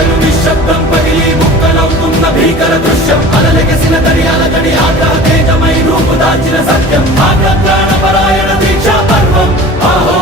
గుండెలు నిశ్శబ్దం పగిలి ముక్కలవుతున్న భీకర దృశ్యం అలలెగసిన దర్యాల గడి ఆగ్రహ తేజమై రూపు దాల్చిన సత్యం ఆగ్రహ పరాయణ దీక్షా పర్వం అహో